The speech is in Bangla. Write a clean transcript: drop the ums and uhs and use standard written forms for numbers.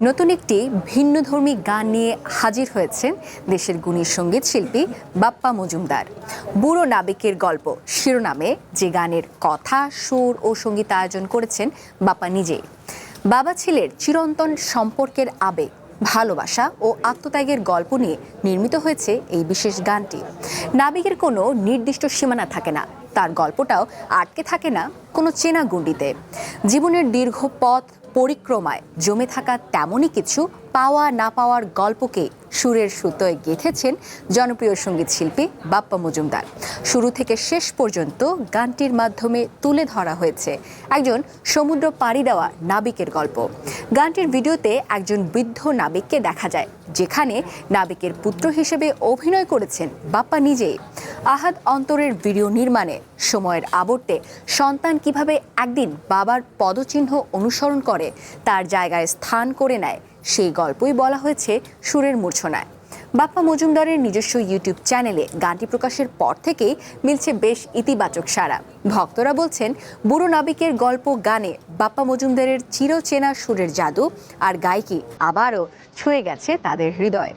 নতুন একটি ভিন্নধর্মী গান নিয়ে হাজির হয়েছেন দেশের গুণী সঙ্গীত শিল্পী বাপ্পা মজুমদার। বুড়ো নাবিকের গল্প শিরোনামে যে গানের কথা, সুর ও সঙ্গীতায়োজন করেছেন বাপ্পা নিজেই। বাবা ছেলের চিরন্তন সম্পর্কের আবেগ, ভালোবাসা ও আত্মত্যাগের গল্প নিয়ে নির্মিত হয়েছে এই বিশেষ গানটি। নাবিকের কোনো নির্দিষ্ট সীমানা থাকে না, তার গল্পটাও আটকে থাকে না কোনো চেনা গণ্ডিতে। জীবনের দীর্ঘ পথ পরিক্রমায় জমে থাকা তেমনই কিছু পাওয়া না পাওয়ার গল্পকে সুরের সুতোয় গেঁথেছেন জনপ্রিয় সঙ্গীত শিল্পী বাপ্পা মজুমদার। শুরু থেকে শেষ পর্যন্ত গানটির মাধ্যমে তুলে ধরা হয়েছে একজন সমুদ্র পাড়ি দেওয়া নাবিকের গল্প। গানটির ভিডিওতে একজন বৃদ্ধ নাবিককে দেখা যায়, যেখানে নাবিকের পুত্র হিসেবে অভিনয় করেছেন বাপ্পা নিজেই। আহাদ অন্তরের ভিডিও নির্মাণে সময়ের আবর্তে সন্তান কিভাবে একদিন বাবার পদচিহ্ন অনুসরণ করে তার জায়গায় স্থান করে নেয়, সেই গল্পই বলা হয়েছে সুরের মূর্ছনায়। বাপ্পা মজুমদারের নিজস্ব ইউটিউব চ্যানেলে গানটি প্রকাশের পর থেকেই মিলছে বেশ ইতিবাচক সাড়া। ভক্তরা বলছেন, বুড়ো নাবিকের গল্প গানে বাপ্পা মজুমদারের চিরচেনা সুরের জাদু আর গায়কি আবারও ছুঁয়ে গেছে তাদের হৃদয়।